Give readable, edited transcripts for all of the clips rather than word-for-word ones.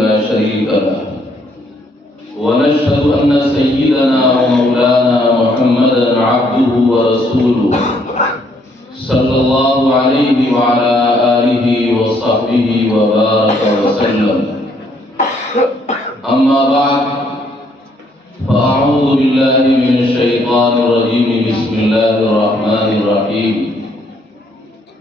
لا شريك له ونشهد أن سيدنا ومولانا محمدا عبده ورسوله صلى الله عليه وعلى آله وصحبه وبارك وسلم. أما بعد فأعوذ بالله من الشيطان الرجيم. بسم الله الرحمن الرحيم.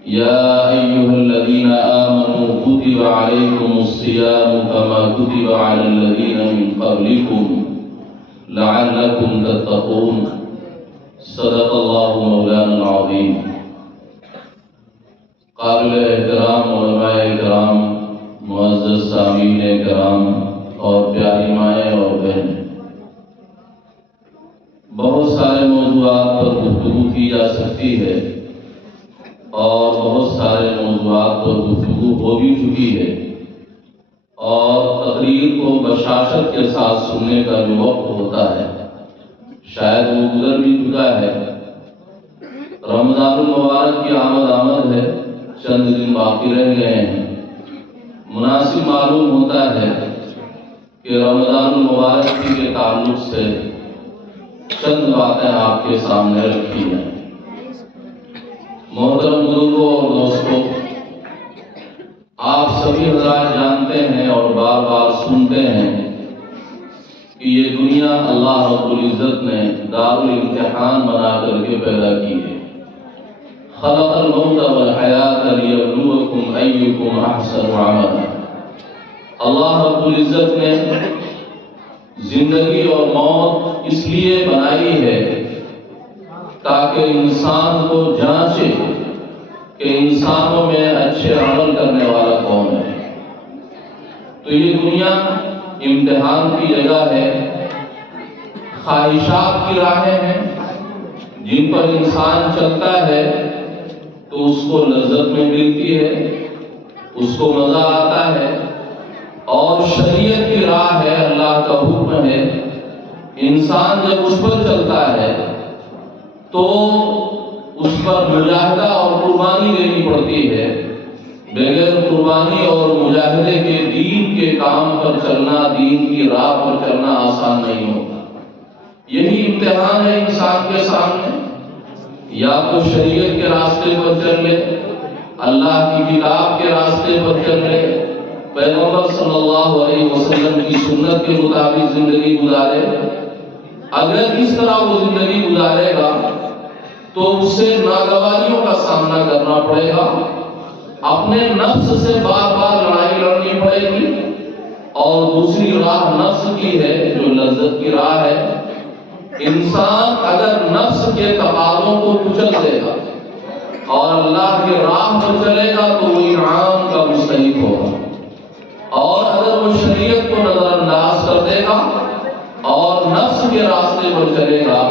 يا أيها الذين آمنوا كتب عليكم الصيام كما كتب على الذين من قبلكم لعلكم تتقون. صدق الله مولانا العظيم. قابل احترام علماء کرام، معزز سامعین کرام اور پیاری مائیں اور بہن، بہت سارے موضوعات پر گفتگو کی جا سکتی ہے اور بہت سارے موضوعات پر گفتگو ہو بھی چکی ہے، اور تقریر کو بشاشت کے ساتھ سننے کا جو وقت ہوتا ہے شاید وہ گزر بھی چکا ہے. رمضان المبارک کی آمد ہے، چند دن باقی رہ گئے ہیں. مناسب معلوم ہوتا ہے کہ رمضان المبارک کے تعلق سے چند باتیں آپ کے سامنے رکھی ہیں. محترم بزرگوں اور دوستوں، آپ سبھی حضرات جانتے ہیں اور بار بار سنتے ہیں کہ یہ دنیا اللہ رب العزت نے دار الامتحان بنا کر کے پیدا کی ہے. خلق الموت والحیات لیبلوکم ایکم احسن عملا. اللہ رب العزت نے زندگی اور موت اس لیے بنائی ہے تاکہ انسان کو جانچے کہ انسانوں میں اچھے عمل کرنے والا کون ہے. تو یہ دنیا امتحان کی جگہ ہے. خواہشات کی راہیں ہیں جن پر انسان چلتا ہے تو اس کو لذت میں ملتی ہے، اس کو مزہ آتا ہے. اور شریعت کی راہ ہے، اللہ کا حکم ہے. انسان جب اس پر چلتا ہے تو اس پر مجاہدہ اور قربانی دینی پڑتی ہے. بغیر قربانی اور مجاہدے کے دین کے کام پر چلنا، دین کی راہ پر چلنا آسان نہیں ہوتا. یہی امتحان ہے انسان کے سامنے. یا تو شریعت کے راستے پر چل لے، اللہ کی کتاب کے راستے پر چل لے، پیغمبر صلی اللہ علیہ وسلم کی سنت کے مطابق زندگی گزارے. اگر اس طرح وہ زندگی گزارے گا تو اسے ناگواریوں کا سامنا کرنا پڑے گا. اپنے نفس سے بار بار لڑائی لڑنی پڑے گی. اور دوسری راہ نفس کی ہے جو لذت کی راہ ہے. انسان اگر نفس کے تقاضوں کو کچل دے گا اور اللہ کے راہ پر چلے گا تو وہ انعام کا مستحق ہوگا. اور اگر وہ شریعت کو نظر انداز کر دے گا اور نفس کے راستے پر چلے گا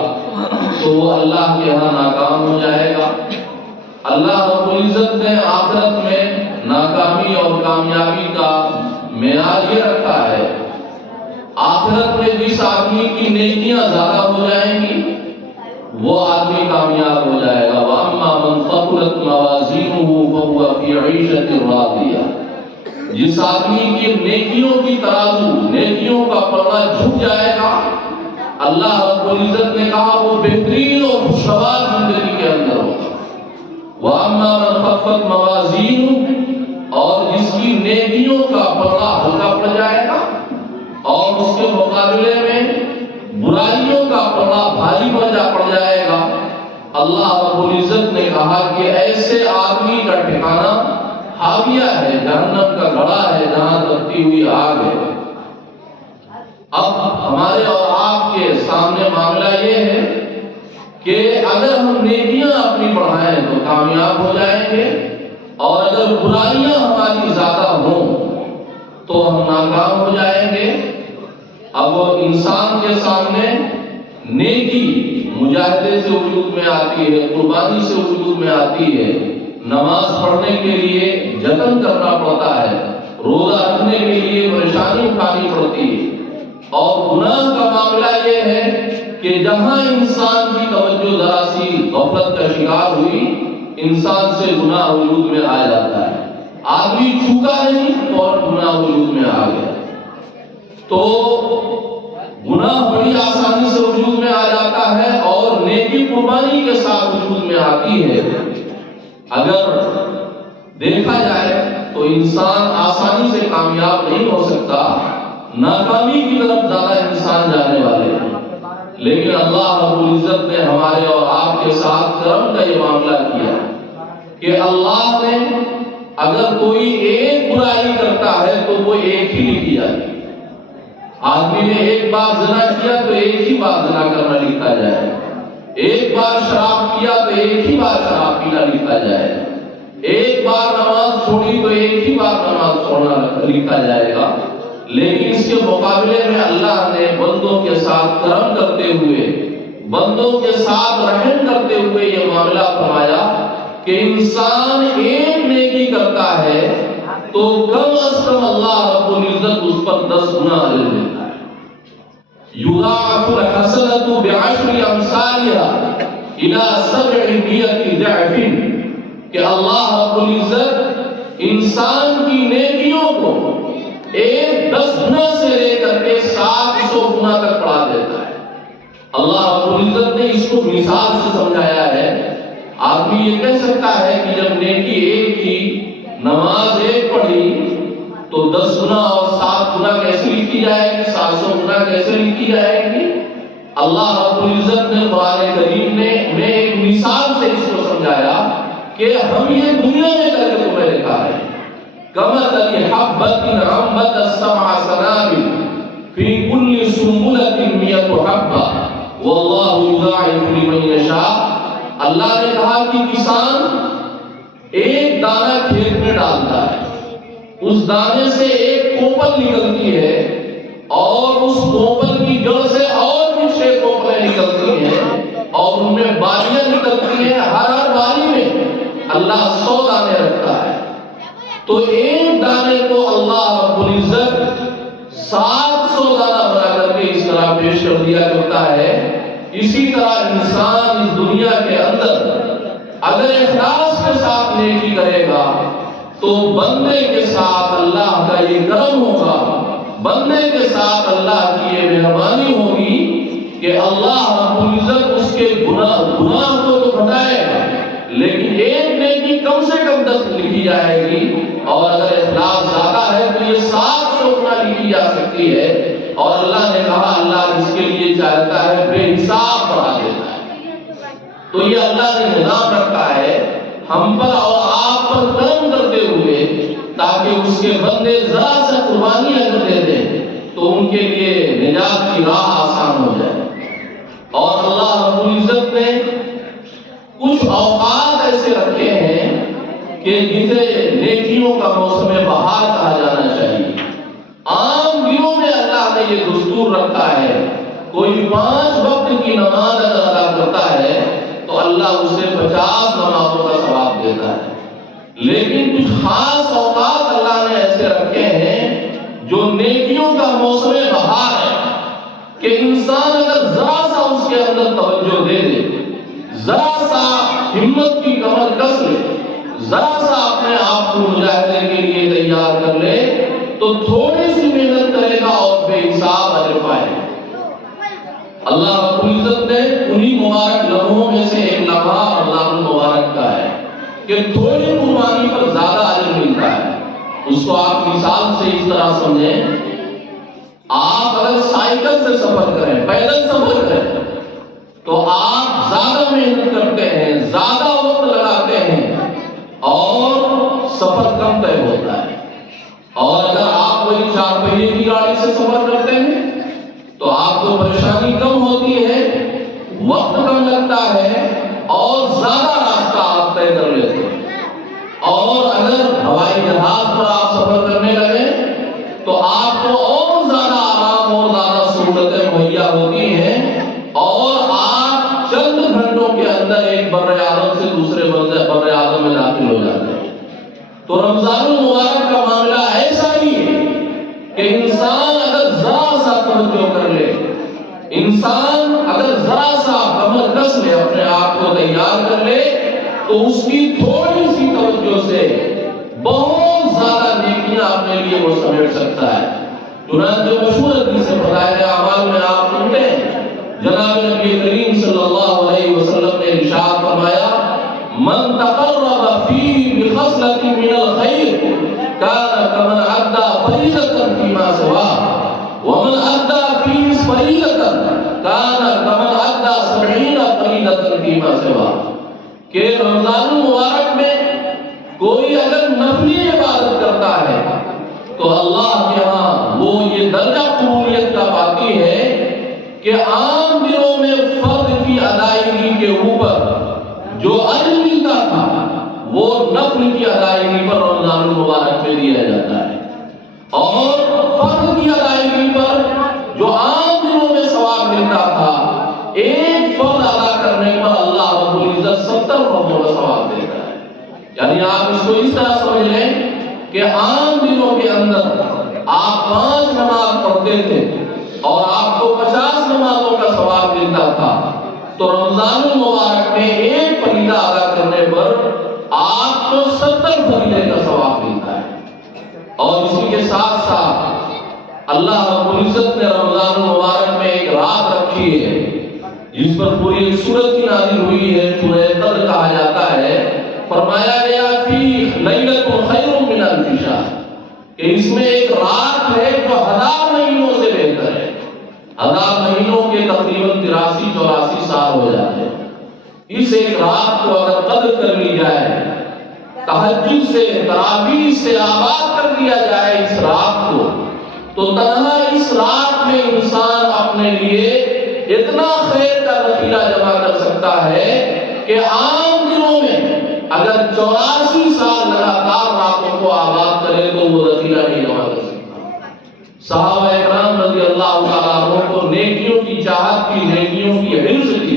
تو وہ اللہ کے ہاں ناکام ہو جائے گا. اللہ رب العزت نے آخرت میں ناکامی اور کامیابی کا معیار یہ رکھا ہے. آخرت میں جس آدمی کی نیکیاں زیادہ ہو جائیں گی وہ آدمی کامیاب ہو جائے گا. وَأَمَّا مَنْ ثَقُلَتْ مَوَازِينُهُ فَهُوَ فِي عِيشَةٍ رَاضِيَةٍ. جس آدمی کی نیکیوں کی ترازو، نیکیوں کا پلڑا جھک جائے گا، اللہ رب العزت نے کہا وہ بہترین اور خوشگوار زندگی کے اندر ہوگا. وَأَمَّا مَنْ خَفَّتْ مَوَازِينُهُ. اور جس کی نیکیوں کا پلڑا ہلکا پڑ جائے گا اور اس کے مقابلے میں برائیوں کا پلڑا بھاری پڑ جائے گا، اللہ رب العزت نے کہا کہ ایسے آدمی کا ٹھکانہ حاویہ ہے، جہنم کا گڑھا ہے جہاں تپتی ہوئی آگ ہے. اب ہمارے اور آپ کے سامنے معاملہ یہ ہے کہ اگر ہم نیکیاں اپنی بڑھائیں تو کامیاب ہو جائیں گے، اور اگر برائیاں ہماری زیادہ ہوں تو ہم ناکام ہو جائیں گے. اب انسان کے سامنے نیکی مجاہدے سے وجود میں آتی ہے، قربانی سے وجود میں آتی ہے. نماز پڑھنے کے لیے جتن کرنا پڑتا ہے، روزہ رکھنے کے لیے پریشانی اٹھانی پڑتی ہے. اور گناہ کا معاملہ یہ ہے کہ جہاں انسان کی توجہ ذرا سی غفلت کا شکار ہوئی، انسان سے گناہ وجود میں آ جاتا ہے. آدمی چوکا نہیں اور گناہ وجود میں آ گیا. تو گناہ بڑی آسانی سے وجود میں آ جاتا ہے اور نیکی قربانی کے ساتھ وجود میں آتی ہے۔ اگر دیکھا جائے تو انسان آسانی سے کامیاب نہیں ہو سکتا، ناکامی کی طرف زیادہ انسان جانے والے ہیں۔ لیکن اللہ رب العزت نے ہمارے اور آپ کے ساتھ کرم کا یہ معاملہ کیا کہ اللہ نے اگر کوئی ایک برائی کرتا ہے تو وہ ایک ہی لکھی جاتی ہے۔ آدمی نے ایک بار زنا کیا تو ایک ہی بار زنا کرنا لکھا جائے، ایک بار شراب کیا تو ایک ہی بار شراب پینا لکھا جائے، ایک بار نماز چھوڑی تو ایک ہی بار نماز چھوڑنا لکھا جائے گا۔ لیکن اس کے مقابلے میں اللہ نے بندوں کے ساتھ کرم کرتے ہوئے، بندوں کے ساتھ رحم کرتے ہوئے یہ معاملہ فرمایا کہ انسان ایک نیکی کرتا ہے تو کم از کم اللہ رب العزت اس پر 10 گنا اجر دیتا ہے۔ یضاعف الحسنۃ بعشر امثالها الى 700 ضعف، کہ اللہ رب العزت انسان کی نیکیوں کو 10 گنا سے لے کر کے 700 گنا تک بڑھا دیتا ہے۔ اللہ رب العزت نے اس کو مثال سے سمجھایا ہے۔ آدمی یہ کہہ سکتا ہے کہ جب نیکی ایک کی، نماز ایک پڑھی تو 10 گنا اور 7 گنا کیسے لکھی جائے گی، 700 گنا کیسے لکھی جائے گی؟ اللہ رب العزت نے قرآن کریم میں ایک مثال سے اس کو سمجھایا کہ ہم یہ دنیا میں کر کے تمہیں دکھا رہے ہیں۔ کمثل حبۃ انبتت 7 سنابل فی کل سنبلۃ 100 حبۃ واللہ یضاعف لمن یشاء۔ اللہ نے کہا کہ کسان ایک دانہ کھیت میں ڈالتا ہے، اس دانے سے ایک کوپل نکلتی ہے اور اس کوپل کی جڑ سے اور بھی 6 کوپلیں نکلتی ہیں اور ان میں بالیاں نکلتی ہیں۔ ہر بالی میں اللہ 100 دانے رکھتا ہے۔ تو ایک دانے کو اللہ رب العزت 700 دانہ بنا کر کے اس طرح پیش کر دیا کرتا ہے۔ اسی طرح انسان اس دنیا کے اندر اگر اخلاص کے ساتھ نیکی کرے گا تو بندے کے ساتھ اللہ کا یہ کرم ہوگا، بندے کے ساتھ اللہ کی یہ مہربانی ہوگی کہ اللہ رب العزت اس کے گناہ کو تو ہٹائے گا، لیکن ایک نیکی کم سے کم 10 لکھی جائے گی، اور اگر اخلاص زیادہ ہے تو یہ 700 گنا لکھی جا سکتی ہے۔ اور اللہ نے کہا اللہ اس کے لیے چاہتا ہے بے حساب بڑھا دیتا ہے۔ تو یہ اللہ نے نظام رکھا ہے ہم پر اور آپ پر کرم کرتے ہوئے، تاکہ اس کے بندے ذرا سا قربانی اگر دے دیں تو ان کے لیے نجات کی راہ آسان ہو جائے۔ اور اللہ رب العزت نے کچھ اوقات ایسے رکھے ہیں کہ جسے نیکیوں کا موسم بہار کہا جانا چاہیے۔ عام دنوں میں اللہ نے یہ دستور رکھا ہے، کوئی 5 وقت کی نماز اگر ادا کرتا ہے تو اللہ اسے 50 نمازوں کا ثواب دیتا ہے۔ لیکن کچھ خاص اوقات اللہ نے ایسے رکھے ہیں جو نیکیوں کا موسم بہار ہے، کہ انسان اگر ذرا سا اس کے اندر توجہ دے دے، ذرا سا ہمت کی کمر کس لے، ذرا سا اپنے آپ کو مجاہدے کے لیے تیار کر لے تو تھوڑی سی محنت کرے گا اور بے حساب اجر پائے گا۔ اللہ رب العزت نے انہی مبارک لمحوں میں سے ایک لمحہ اللہ المبارک کا ہے کہ تھوڑی قربانی پر زیادہ اجر ملتا ہے۔ اس کو آپ مثال سے اس طرح سمجھیں، آپ اگر سائیکل سے سفر کریں، پیدل سفر کریں تو آپ زیادہ محنت کرتے ہیں، زیادہ وقت لگاتے ہیں اور سفر کم طے ہوتا ہے۔ اور اگر آپ کوئی 4 پہیے کی گاڑی سے سفر کرتے ہیں تو آپ کو پریشانی کم ہوتی ہے، وقت کم لگتا ہے اور زیادہ راستہ آپ طے کر لیتے ہیں۔ اور اگر ہوائی جہاز پر آپ سفر کرنے لگے تو آپ کو اور زیادہ آرام اور زیادہ سہولتیں مہیا ہوتی ہیں، اور آپ چند گھنٹوں کے اندر ایک بر اعظم سے دوسرے بر اعظم میں داخل ہو جاتے ہیں۔ تو رمضان المبارک کا معاملہ ایسا ہی ہے کہ انسان اگر ذرا سا توجہ کر لے، انسان اگر ذرا سا کمر کس لے، اپنے آپ کو تیار کر لے تو اس کی تھوڑی سی توجہ سے بہت زیادہ نیکیاں اپنے لیے وہ سمیٹ سکتا ہے۔ چنانچہ مشہور حدیث سے فضائل اعمال میں آپ سنتے ہیں جناب نبی کریم صلی اللہ علیہ وسلم نے ارشاد فرمایا من تقرب فی بخصلۃ من الخیر کان کمن ادى فریضۃ فیما سواہ ومن ادى فی فریضۃ کان کمن ادى 70 فریضۃ فیما سواہ کہ رمضان المبارک میں کوئی اگر نفلی عبادت کرتا ہے تو اللہ کے ہاں وہ یہ درجہ قبولیت کا پاتی ہے کہ عام دنوں میں فرض کی ادائیگی کے اوپر جو اجر ملتا تھا وہ نفل کی ادائیگی پر رمضان المبارک میں دیا جاتا ہے، اور فرض کی ادائیگی پر جو عام دنوں میں ثواب ملتا تھا ایک فرض ادا کرنے پر اللہ رب العزت 70 فرضوں کا ثواب دیتا ہے۔ یعنی آپ اس کو اس طرح سمجھ لیں کہ عام دنوں کے اندر آپ 5 نماز پڑھتے تھے اور آپ کو 50 نمازوں کا ثواب ملتا تھا، تو رمضان المبارک میں ایک فریضہ ادا کرنے پر آپ کو 70 فریضے کا ثواب ملتا ہے۔ اور اسی کے ساتھ ساتھ اللہ رب العزت نے رمضان المبارک میں ایک رات رکھی ہے جس پر پوری ایک سورت کی نازل ہوئی ہے، سورہ قدر کہا جاتا ہے۔ فرمایا گیا فی لیلۃ خیر من الف شہر کہ اس میں ایک رات ہے جو 1000 مہینوں سے بہتر ہے۔ 1000 مہینوں کے تقریباً 83-84 سال ہو جاتے ہیں۔ اس ایک رات کو اگر قدر کر لی جائے، تہجد سے تراویح سے آباد کر دیا جائے اس رات کو، تو تنہا اس رات میں انسان اپنے لیے اتنا خیر کا ذخیرہ جمع کر سکتا ہے کہ عام دنوں میں اگر 84 سال لگاتار راتوں کو آباد کرے تو وہ ذخیرہ نہیں جمع کر سکتا۔ صحابہ اکرام رضی اللہ تعالیٰ عنہ کو نیکیوں کی چاہت تھی، نیکیوں کی حرص تھی۔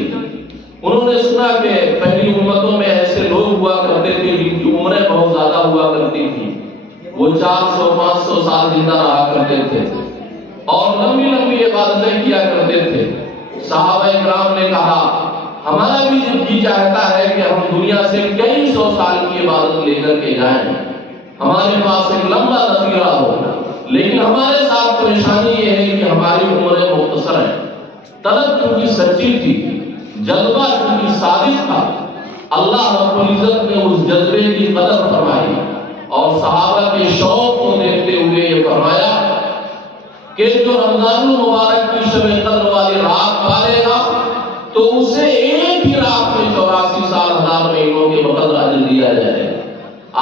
انہوں نے سنا کہ پہلی امتوں میں ایسے لوگ ہوا کرتے تھے جن کی عمریں بہت زیادہ ہوا کرتی تھی، وہ 400-500 سال زندہ رہا کرتے تھے اور لمبی لمبی عبادتیں کیا کرتے تھے۔ صحابہ اکرام نے کہا ہمارا بھی جی چاہتا ہے کہ ہم دنیا سے کئی 100 سال کی عبادت لے کر کے جائیں، ہمارے پاس ایک لمبا ذخیرہ ہو، لیکن ہمارے ساتھ پریشانی یہ ہے کہ ہماری عمریں مختصر ہیں۔ طلب چونکہ سچی تھی، جذبہ چونکہ صادق تھا، اللہ رب العزت نے اس جذبے کی قدر فرمائی اور صحابہ کے شوق کو دیکھتے ہوئے یہ فرمایا کہ جو رمضان المبارک کی شب قدر والی رات پالے گا تو اسے ایک ہی رات میں 84 سال 1000 مہینوں کے بقدر اجر دیا جائے۔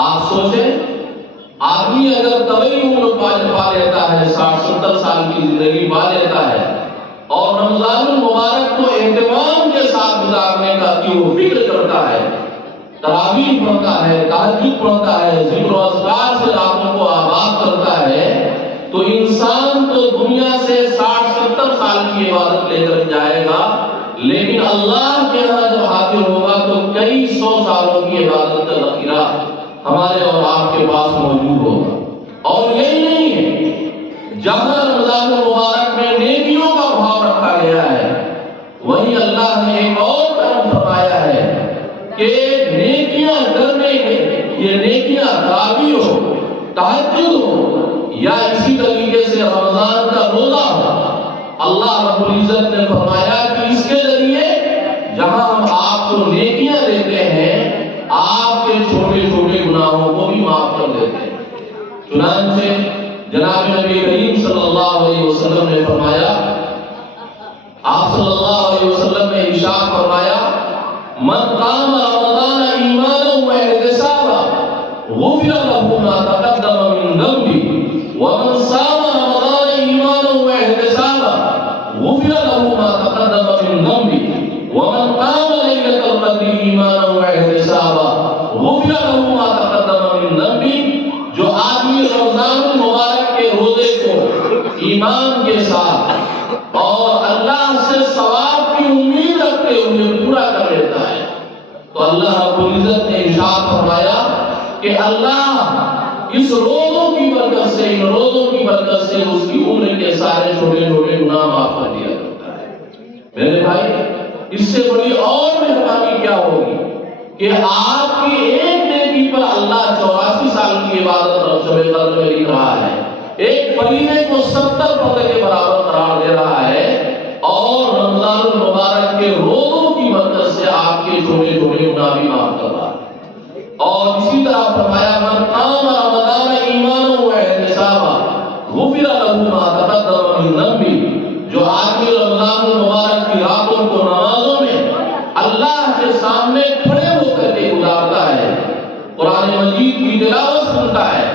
آپ سوچیں، آدمی اگر طویل عمر پا لیتا ہے، 60-70 سال کی زندگی پا لیتا ہے اور رمضان المبارک کو اہتمام کے ساتھ گزارنے کا کی وہ فکر کرتا ہے، تراویح پڑھتا ہے، تہجد پڑھتا ہے، ذکر و اذکار سے راتوں کو آباد کرتا ہے، تو انسان تو دنیا سے 60-70 سال کی عبادت لے کر جائے گا، لیکن اللہ کے یہاں جب حاضر ہوگا تو کئی 100 سالوں کی عبادت کا ذخیرہ ہمارے اور آپ کے پاس موجود ہوگا۔ اور یہی نہیں ہے، جہاں رمضان المبارک میں نیکیوں کا بھاؤ رکھا گیا ہے، وہیں اللہ نے ایک اور کرم فرمایا ہے کہ نیکیاں کرنے میں، یہ نیکیاں تراویح ہو، تہجد ہو یا اسی طریقے سے رمضان کا روزہ ہو، اللہ رب العزت نے فرمایا کہ اس کے ذریعے جہاں ہم آپ کو نیکیاں دیتے ہیں، آپ کے چھوٹے چھوٹے گناہوں کو بھی معاف کر دیتے ہیں۔ چنانچہ جناب نبی کریم صلی اللہ علیہ وسلم نے فرمایا، آپ صلی اللہ علیہ وسلم نے ارشاد فرمایا من قام رمضان ایمانا واحتسابا غفر له ما تقدم من ذنبه ومن صام رمضان ایمانا واحتسابا غفر له ما تقدم من ذنبه ومن قام ليلة القدر ایمانا واحتسابا غفر له ما تقدم من ذنبه، جو آدمی رمضان المبارک کے روزے کو ایمان کے ساتھ اور اللہ سے ثواب کی امید رکھتے ہوئے پورا کر لیتا ہے، تو اللہ رب العزت نے ارشاد فرمایا کہ اللہ اس روزوں کی برکت سے، ان روزوں کی برکت سے اس کی عمر کے سارے چھوٹے چھوٹے گناہ معاف کر دیا جاتا ہے۔ میرے بھائی، اس سے بڑی اور مہربانی کیا ہوگی کہ آپ کی ایک نیکی پر اللہ 84 سال کی عبادت اور شب قدر میں لکھ رہا ہے، ایک فریضے کو 70 فرض کے برابر قرار دے رہا ہے، اور رمضان المبارک کے روزوں کی برکت سے آپ کے چھوٹے چھوٹے گناہ بھی معاف کر رہا ہے۔ اور اسی طرح فرمایا من قام رمضان ایمانا واحتسابا غفر له ما تقدم من ذنبه، جو آدمی رمضان المبارک کی راتوں کو نمازوں میں اللہ کے سامنے کھڑے ہو کر کے گزارتا ہے، قرآن مجید کی تلاوت سنتا ہے،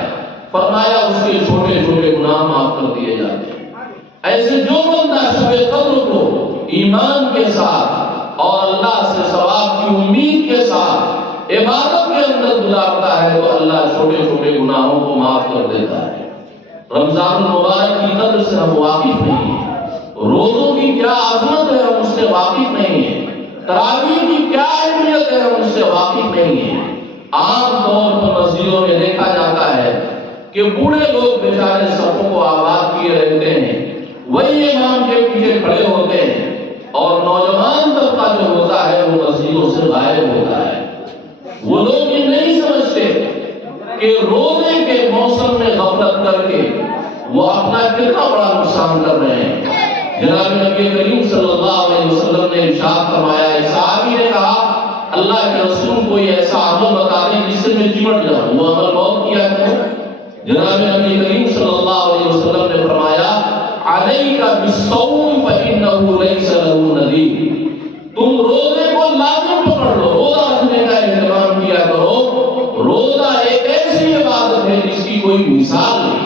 فرمایا اس کے چھوٹے چھوٹے گناہ معاف کر دیے جاتے ہیں۔ ایسے جو بندہ شب قدر کو ایمان کے ساتھ اور اللہ سے ثواب کی امید کے ساتھ عبادت کے اندر گزارتا ہے تو اللہ چھوٹے چھوٹے گناہوں کو معاف کر دیتا ہے۔ رمضان المبارک کی قدر سے ہم واقف نہیں ہیں، روزوں کی کیا عظمت ہے ہم اس سے واقف نہیں ہیں، تراویح کی کیا اہمیت ہے ہم اس سے واقف نہیں ہیں۔ عام طور پر مسجدوں میں دیکھا جاتا ہے کہ بوڑھے لوگ بیچارے صفوں کو آباد کیے رہتے ہیں، وہی امام کے پیچھے کھڑے ہوتے ہیں، اور نوجوان طبقہ جو ہوتا ہے وہ مسجدوں سے غائب ہوتا ہے۔ وہ لوگ یہ نہیں سمجھتے کہ روزے کے موسم میں غفلت کر کے وہ اپنا کتنا بڑا نقصان کر رہے ہیں۔ جناب نبی کریم صلی اللہ علیہ وسلم نے ارشاد فرمایا، ایک صحابی نے کہا اللہ کے رسول کوئی ایسا عمل بتا دیں جس سے میں چمٹ جاؤں، وہ عمل بہت کیا کروں۔ جناب نبی کریم صلی اللہ علیہ وسلم نے فرمایا علیک بالصوم فإنہ لیس لہ نظیر، تم روزے کو لازم پکڑ لو، روزہ رکھنے کا اہتمام کیا کرو۔ روزہ ایک ایسی عبادت ہے جس کی کوئی مثال نہیں۔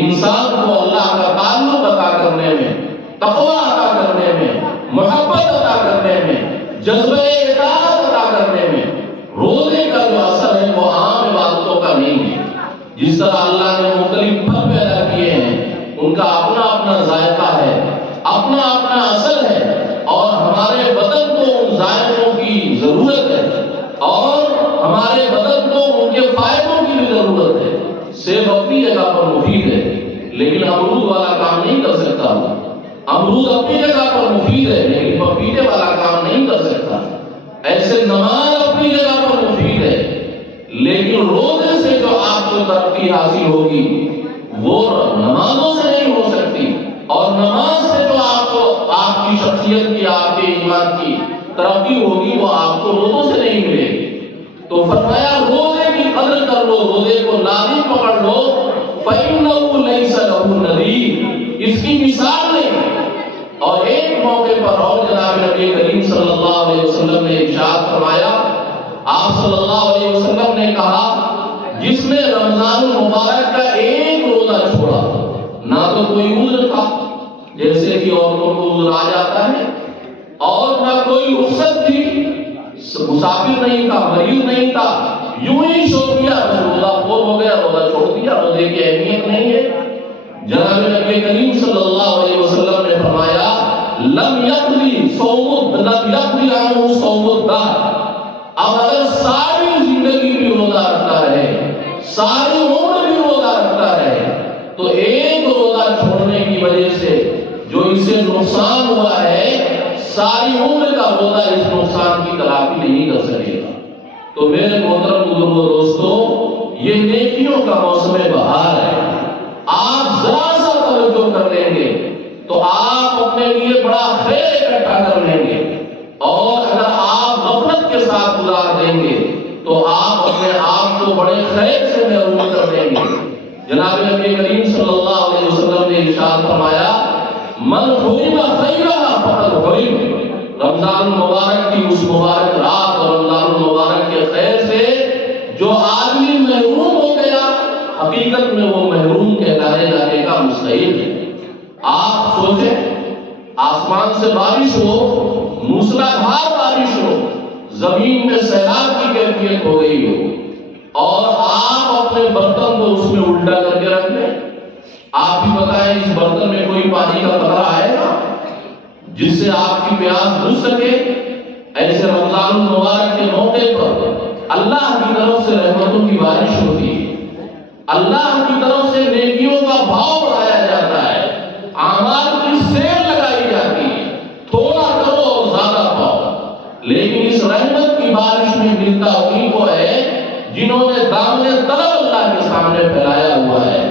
انسان کو اللہ کا تعلق عطا کرنے میں، تقوی عطا کرنے میں، محبت عطا کرنے میں، جذبہ اطاعت عطا کرنے میں روزے کا جو اثر ہے وہ عام عبادتوں کا نہیں ہے۔ جس طرح اللہ نے مختلف پھل پیدا کیے ہیں، ان کا اپنا اپنا ذائقہ ہے، اپنا اپنا اثر ہے، اور ہمارے بدن کو ان ذائقوں کی ضرورت ہے، اور ہمارے بدن کو ان کے فائدوں کی بھی ضرورت ہے۔ سیب اپنی جگہ پر مفید ہے لیکن امرود والا کام نہیں کر سکتا، امرود اپنی جگہ پر مفید ہے لیکن پپیتے والا کام نہیں کر سکتا۔ ایسے نماز اپنی جگہ پر مفید ہے لیکن روزے سے جو آپ کو ترقی حاصل ہوگی وہ نمازوں سے نہیں ہو سکتی، اور نماز سے جو آپ کو آپ کی شخصیت کی، آپ کے ایمان کی ترقی ہوگی وہ آپ کو روزوں سے نہیں ملے گی۔ تو فرمایا روزے کی قدر کر لو، روزے کو لازم پکڑ لو، فَإِنَّهُ لَيْسَ لَهُ نَظِيرٌ، اس کی مثال نہیں۔ اور ایک موقع پر اور جناب نبی کریم صلی اللہ علیہ وسلم نے ارشاد فرمایا، آپ صلی اللہ علیہ وسلم نے کہا جس نے رمضان المبارک کا ایک روزہ چھوڑا، نہ تو کوئی عذر تھا جیسے کہ عورتوں کو عذر آ جاتا ہے، اور نہ کوئی رخصت تھی، مسافر نہیں تھا، مریض نہیں تھا، یوں ہی چھوڑ دیا، روزہ پور ہو گیا، روزہ چھوڑ دیا، روزے کی اہمیت نہیں ہے۔ جناب نبی کریم صلی اللہ علیہ وسلم نے فرمایا لم یقضی عنہ صوم الدہر، اب اگر ساری زندگی بھی روزہ رکھتا رہے، ساری عمر بھی روزہ رکھتا رہے، تو ایک روزہ چھوڑنے کی وجہ سے جو اسے نقصان ہوا ہے ساری عمر کا روزہ اس نقصان کی تلافی نہیں کر سکے گا۔ تو میرے محترم بزرگوں دوستوں، یہ نیکیوں کا موسم بہار ہے، آپ ذرا سا توجہ کر لیں گے تو آپ اپنے لیے بڑا خیر اکٹھا کر لیں گے، اور اگر آپ غفلت کے ساتھ گزار دیں گے تو آپ اپنے آپ کو بڑے خیر سے محروم کر دیں گے۔ جناب نبی کریم صلی اللہ علیہ وسلم نے ارشاد فرمایا من حرم خیرها فقد حرم، رمضان المبارک کی اس مبارک رات اور رمضان المبارک کے خیر سے جو آدمی محروم ہو گیا، حقیقت میں وہ محروم کہلائے جانے کا مستحق ہے۔ آپ سوچیں، آسمان سے بارش ہو، موسلا دھار بارش ہو، زمین میں سیلاب کی کیفیت ہو گئی ہو، اور آپ اپنے برتن کو اس میں الٹا کر کے رکھ لیں، آپ بھی بتائیں اس برتن میں کوئی پانی کا قطرہ آئے گا جس سے آپ کی پیاس بجھ سکے؟ ایسے رمضان المبارک کے موقع پر اللہ کی طرف سے رحمتوں کی بارش ہوتی ہے، اللہ کی طرف سے نیکیوں کا بھاؤ بڑھایا جاتا ہے، اعمال کی سیل لگائی جاتی ہے، تھوڑا کرو اور زیادہ پاؤ۔ لیکن اس رحمت کی بارش میں ملتا انہیں کو ہے جنہوں نے دامن طلب اللہ کے سامنے پھیلایا ہوا ہے،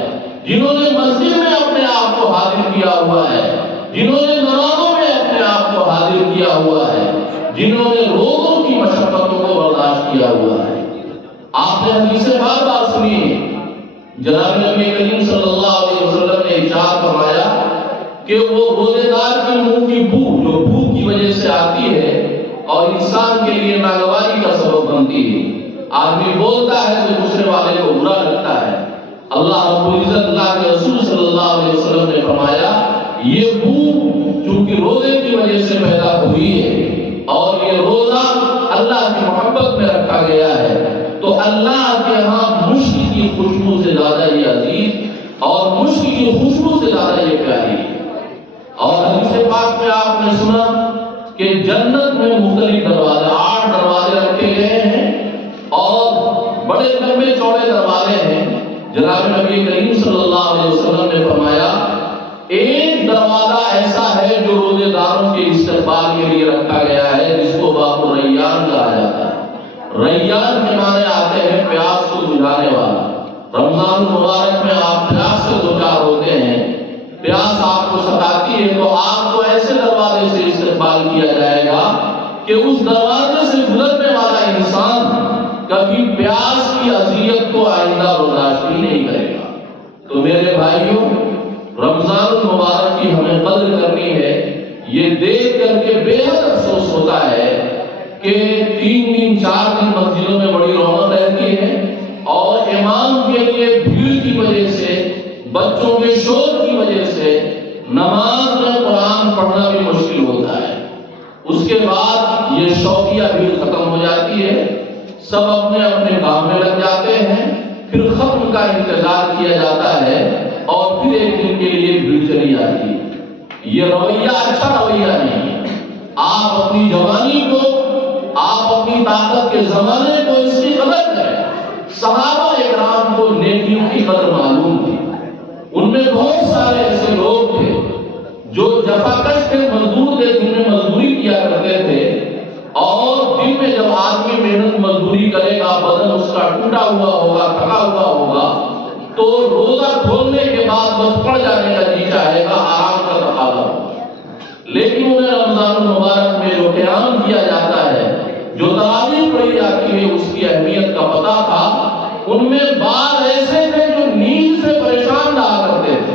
جنہوں نے مسجد میں اپنے آپ کو حاضر کیا ہوا ہے، جنہوں نے نمازوں میں اپنے آپ کو حاضر کیا ہوا ہے، جنہوں نے روزوں کی مشقتوں کو برداشت کیا ہوا ہے۔ آپ نے حدیثیں بار بار سنی ہے، جناب نبی کریم صلی اللہ علیہ وسلم نے ارشاد فرمایا کہ وہ روزے دار کے منہ کی بو جو بھوک کی وجہ سے آتی ہے اور انسان کے لیے ناگواری کا سبب بنتی ہے، آدمی بولتا ہے تو دوسرے والے کو برا لگتا ہے، اللہ رب العزت اللہ کے رسول صلی اللہ علیہ وسلم نے فرمایا یہ بو چونکہ روزے کی وجہ سے پیدا ہوئی ہے اور یہ روزہ اللہ کی محبت میں رکھا گیا ہے، تو اللہ کے ہاں مشک کی خوشبو سے زیادہ یہ عزیز اور مشک کی خوشبو سے زیادہ یہ پیاری ہے۔ اور حدیث پاک میں آپ نے سنا کہ جنت میں مختلف دروازے 8 دروازے رکھے گئے ہیں اور بڑے لمبے چوڑے دروازے ہیں۔ جناب نبی کریم صلی اللہ علیہ وسلم نے فرمایا ایک دروازہ ایسا ہے جو روزے داروں کے استقبال کے لیے رکھا گیا ہے، جس کو باب الریان کہا جاتا ہے۔ ریان کے معنی آتے ہیں پیاس کو بجھانے والا۔ رمضان المبارک میں آپ پیاس سے دوچار ہوتے ہیں، پیاس آپ کو ستاتی ہے تو آپ کو ایسے دروازے سے استقبال کیا جائے گا کہ اس دروازے سے گزرنے والا انسان کبھی پیاس کی اذیت کو آئندہ برداشت ہی نہیں کرے گا۔ تو میرے بھائیوں، رمضان المبارک کی ہمیں قدر کرنی ہے۔ یہ دیکھ کر کے بے حد افسوس ہوتا ہے کہ 3 دن 4 دن مسجدوں میں بڑی رونق رہتی ہے اور امام کے لیے بھیڑ کی وجہ سے، بچوں کے شور کی وجہ سے نماز میں قرآن پڑھنا بھی مشکل ہوتا ہے۔ اس کے بعد یہ شوقیہ بھیڑ ختم ہو جاتی ہے، سب اپنے اپنے کام میں لگ جاتے ہیں، پھر ختم کا انتظار کیا جاتا ہے اور پھر ایک دن کے لیے بھیڑ چلی جاتی ہے۔ یہ رویہ اچھا رویہ نہیں ہے۔ آپ اپنی جوانی کو، آپ اپنی طاقت کے زمانے کو اس کی قدر کریں۔ صحابہ اکرام کو نیکیوں کی قدر معلوم تھی، ان میں بہت سارے ایسے لوگ تھے جو جفاکش کے مزدور تھے، جن میں مزدوری کیا کرتے تھے، اور دن میں جب آدمی محنت مزدوری کرے گا، بدن اس کا ٹوٹا ہوا ہوگا، تھکا ہوا ہوگا، تو روزہ کھولنے کے بعد بس پڑ جانے کا جی چاہے گا، آرام کا تقاضا ہوگا۔ لیکن انہیں رمضان المبارک میں جو قیام کیا جاتا ہے، جو تراویح پڑھی جاتی ہے، اس کی اہمیت کا پتہ تھا۔ ان میں بعض ایسے تھے جو نیند سے پریشان رہا کرتے تھے،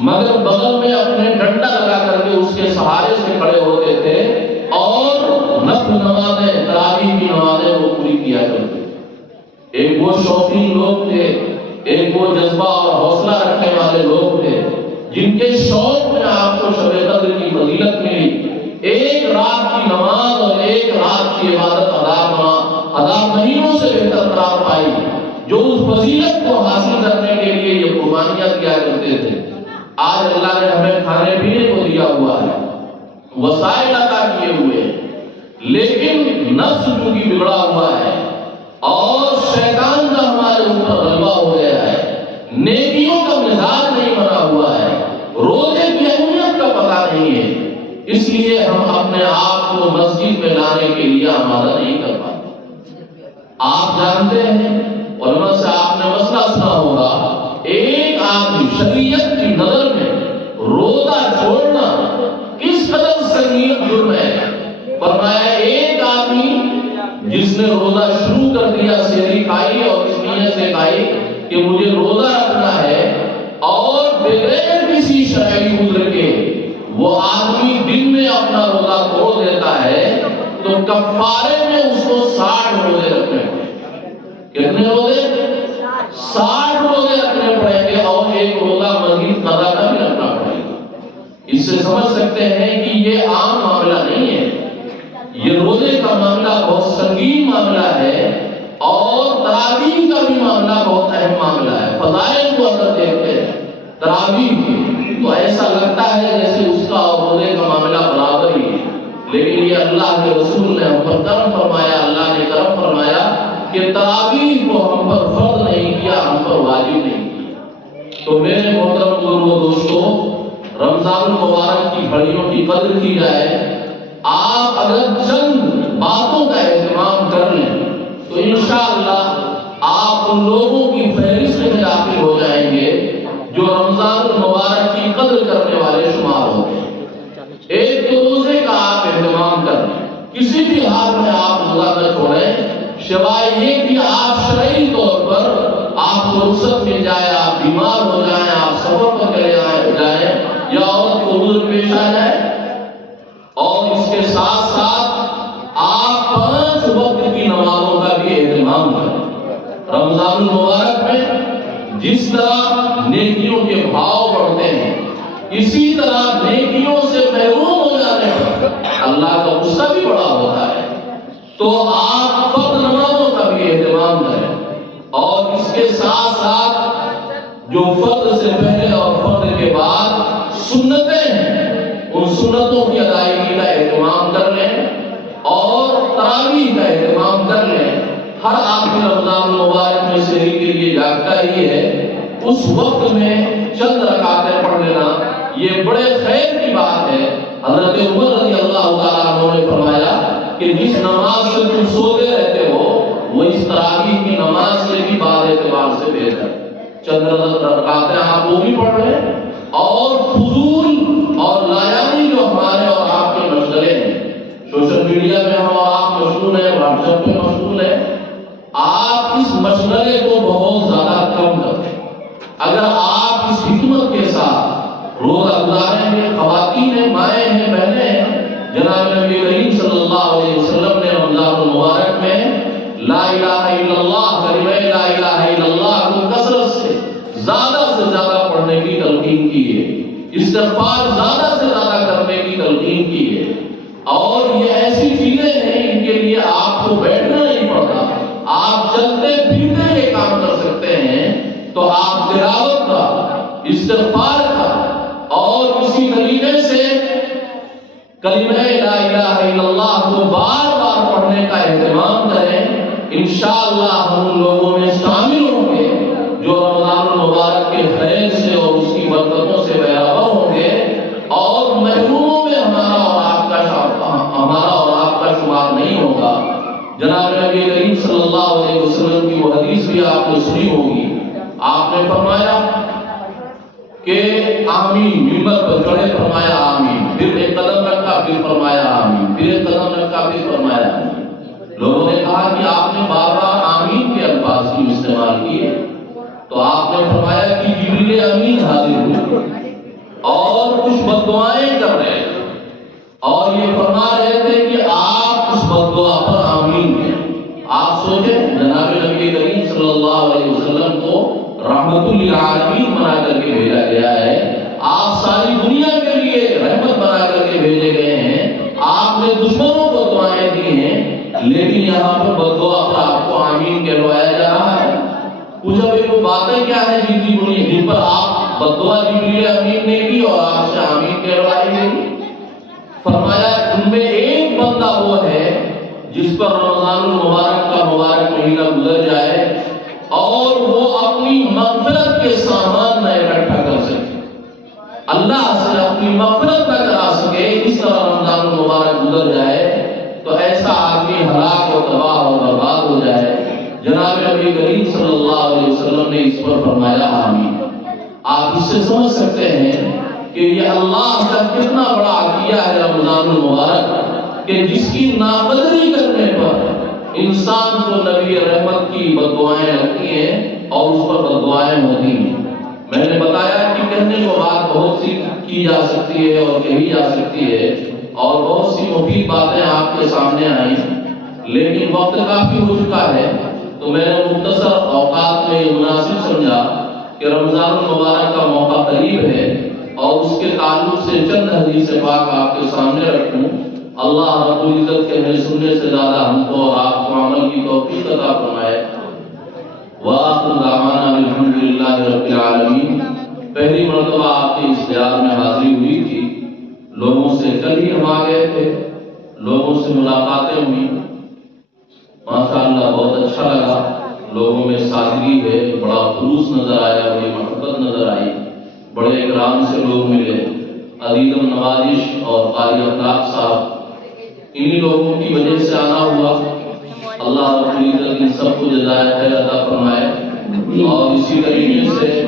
مگر بغل میں اپنے ڈنڈا لگا کر کے اس کے سہارے سے کھڑے ہوتے تھے اور نفل نمازیں، تراویح کی نمازیں وہ پوری کیا کرتے تھے۔ ایک وہ شوقین لوگ تھے، ایک وہ جذبہ اور حوصلہ رکھنے والے لوگ تھے جن کے شوق میں آپ کو شب قدر کی فضیلت ملی۔ ایک رات کی نماز اور ایک رات کی عبادت ہزار مہینوں سے بہتر قرار پائی، جو اس فضیلت کو حاصل کرنے کے لیے یہ قربانیاں کیا کرتے تھے۔ آج اللہ نے ہمیں کھانے پینے کو دیا ہوا ہے، وسائل عطا کیے ہوئے ہیں، لیکن نفس چونکہ بگڑا ہوا ہے اور شیطان کا ہمارے اوپر غلبہ ہو گیا ہے، نیکیوں کا مزاج نہیں بنا ہوا ہے، روزے کی اہمیت کا پتہ نہیں ہے، اس لیے ہم اپنے آپ کو مسجد میں لانے کے لیے آمادہ نہیں کر پاتے۔ آپ جانتے ہیں، علماء سے آپ نے مسئلہ سنا ہوگا، ایک آدمی شریعت کی نظر میں روزہ چھوڑنا کس قدر سنگین جرم ہے۔ فرمایا ایک آدمی جس نے روزہ شروع کر دیا، سحری کھائی اور اس نیت سے کھائی کہ مجھے روزہ رکھنا ہے، اور بغیر کسی شرعی عذر کے وہ آدمی دن میں اپنا روزہ توڑ دیتا ہے، تو کفارے میں اس کو 60 روزے رکھنے پڑیں گے۔ کتنے روزے؟ 60 روزے رکھنے پڑیں گے، اور ایک روزہ مزید قضا کا بھی رکھنا پڑے گا۔ اس سے سمجھ سکتے ہیں کہ یہ عام معاملہ نہیں ہے، یہ روزے کا معاملہ بہت سنگین معاملہ ہے، اور تراویح کا بھی معاملہ بہت اہم معاملہ ہے۔ فضائل کو اگر دیکھتے ہیں تراویح کی تو ایسا لگتا ہے جیسے اس کا اور روزے کا معاملہ برابر ہی ہے، لیکن یہ اللہ کے رسول نے ہم پر کرم فرمایا، اللہ نے کرم فرمایا کہ تراویح کو ہم پر فرض نہیں کیا، ہم پر واجب نہیں کیا۔ تو میرے محترم بزرگوں، دوستو، رمضان المبارک کی گھڑیوں کی قدر کی جائے۔ آپ اگر چند باتوں کا اہتمام کر لیں تو انشاءاللہ آپ ان لوگوں کی فہرست میں داخل ہو جائیں گے جو المبارک کی قدر کرنے والے شمار ہوتے ہیں۔ ایک تو روزے کا آپ اہتمام کر لیں، کسی بھی حال میں آپ روزہ نہ چھوڑیں، سوائے یہ کہ آپ شرعی طور پر آپ کو رخصت مل جائے، آپ بیمار ہو جائیں، آپ سفر پر چلے جائیں یا اور کوئی عذر پیش آ جائے۔ اور اس کے ساتھ ساتھ آپ 5 وقت کی نمازوں کا بھی اہتمام کریں۔ رمضان المبارک میں جس طرح نیکیوں کے بھاؤ بڑھتے ہیں، اسی طرح نیکیوں سے محروم ہو جانے پر اللہ کا غصہ بھی بڑا ہوتا ہے۔ تو آپ فرض نمازوں کا بھی اہتمام کریں، اور اس کے ساتھ ساتھ جو فرض سے پہلے اور فرض کے بعد سنتیں ہیں، ان سنتوں کی ادائیگی کا اہتمام کر لیں، اور تراویح کا اہتمام کر لیں۔ ہر آدمی رمضان المبارک میں سحری کے لیے جاگتا ہی ہے، اس وقت میں چند رکعتیں پڑھ لینا یہ بڑے خیر کی بات ہے۔ حضرت عمر رضی اللہ تعالیٰ عنہ نے فرمایا کہ جس نماز سے تم سوتے رہتے ہو وہ اس تراویح کی نماز سے بھی بعد اعتبار سے بہتر ہے۔ چند رکعتیں آپ وہ بھی پڑھ لیں، اور فضول اور لایانی جو ہمارے اور آپ کے مشغلے ہیں، سوشل میڈیا میں ہم اور آپ مشغول ہیں، واٹس ایپ پہ مشغول ہیں، آپ اس مشغلے کو بہت زیادہ کم کریں۔ اگر آپ اس حکمت کے ساتھ روزہ گزاریں گے، خواتین ہیں، مائیں ہیں، بہنیں ہیں، جناب نبی کریم صلی اللہ علیہ وسلم نے رمضان المبارک میں لا الہ الا اللہ، کلمہ لا الہ الا اللہ کو کثرت سے زیادہ پڑھنے کی تلقین کی ہے، استغفار زیادہ سے زیادہ کرنے کی تلقین کی ہے۔ اور یہ ایسی چیزیں ہیں، ان کے لیے آپ کو بیٹھنا نہیں پڑتا، آپ چلتے پھرتے یہ کام کر سکتے ہیں۔ تو آپ تلاوت کا، استغفار کا، اور اسی طریقے سے کلمہ لا الہ الا اللہ کو بار بار پڑھنے کا اہتمام کریں۔ انشاءاللہ ہم ان لوگوں میں شامل ہوں گے جو رمضان المبارک کے خیر سے اور اس کی برکتوں سے بہرور ہوں گے، اور محروموں میں ہمارا اور آپ کا شمار نہیں ہوگا۔ جناب نبی کریم صلی اللہ علیہ وسلم کی وہ حدیث بھی آپ نے سنی ہوگی، آپ نے فرمایا کہ آمین، ممبر پر چڑھے فرمایا آمین، پھر ایک قدم رکھا پھر فرمایا آمین، پھر ایک قدم رکھا پھر فرمایا آمین۔ لوگوں نے کہا کہ آپ نے بار بار آمین کے الفاظ کی استعمال کیے، تو آپ نے فرمایا کہ جبریل امین حاضر ہوئے اور کچھ بد دعائیں کر رہے تھے، اور یہ فرما رہے تھے کہ آپ اس بد دعا پر آمین ہیں۔ آپ سوچیں، جناب نبی کریم صلی اللہ علیہ وسلم کو رحمت للعالمین بنا کر کے بھیجا گیا ہے، آپ ساری دنیا کے لیے رحمت بنا کر کے بھیجے گئے ہیں، آپ نے دشمنوں کو دعائیں دی ہیں، لیکن یہاں پر بد دعا پر آپ کو آمین کہلوایا جا رہا ہے۔ پوچھا بھائی وہ باتیں کیا ہیں جن پر آپ بد دعا جبریل امین نے کی اور آپ سے آمین کہلوائی گئی؟ فرمایا ان میں ایک بندہ وہ ہے جس پر رمضان المبارک کا مبارک مہینہ گزر جائے اور وہ اپنی مغفرت کے سامان نہ اکٹھا کر سکے، اللہ سے اپنی مغفرت نہ کرا سکے، اس طرح رمضان المبارک گزر جائے تو ایسا آدمی ہلاک و تباہ اور برباد ہو جائے۔ جناب نبی کریم صلی اللہ علیہ وسلم نے اس پر فرمایا آمین۔ آپ اس سے سمجھ سکتے ہیں کہ یہ اللہ کا کتنا بڑا عطیہ ہے رمضان المبارک، کہ جس کی ناقدری کرنے پر انسان کو نبی رحمت کی بد دعائیں لگتی ہیں اور اس پر بد دعائیں ہوتی ہیں۔ میں نے بتایا کہ کہنے کو بات بہت سی کی جا سکتی ہے اور کہی جا سکتی ہے، اور بہت سی مفید باتیں آپ کے سامنے آئیں، لیکن وقت کافی ہو چکا ہے، تو میں نے مختصر اوقات میں یہ مناسب سمجھا کہ رمضان المبارک کا موقع قریب ہے اور اس کے تعلق سے چند حدیث پاک آپ کے سامنے رکھوں۔ اللہ رب العزت کے میرے سننے سے زیادہ ہم کو اور آپ کو عمل کی توفیق عطا فرمائے۔ وآخر دعوانا الحمدللہ رب العالمین۔ پہلی مرتبہ آپ کے اس دیار میں حاضری ہوئی تھی، لوگوں سے کل ہی ہم آ گئے تھے، لوگوں سے ملاقاتیں ہوئی، ماشاءاللہ بہت اچھا لگا، لوگوں میں سادگی ہے، بڑا خلوص نظر آیا، بڑی محبت نظر آئی، بڑے اکرام سے لوگ ملے، عزیزم نوازش اور قاری اخلاق صاحب، انہی لوگوں کی وجہ سے آنا ہوا۔ اللہ رب العزت ان سب کو جزائے خیر عطا فرمائے، اور اسی طریقے سے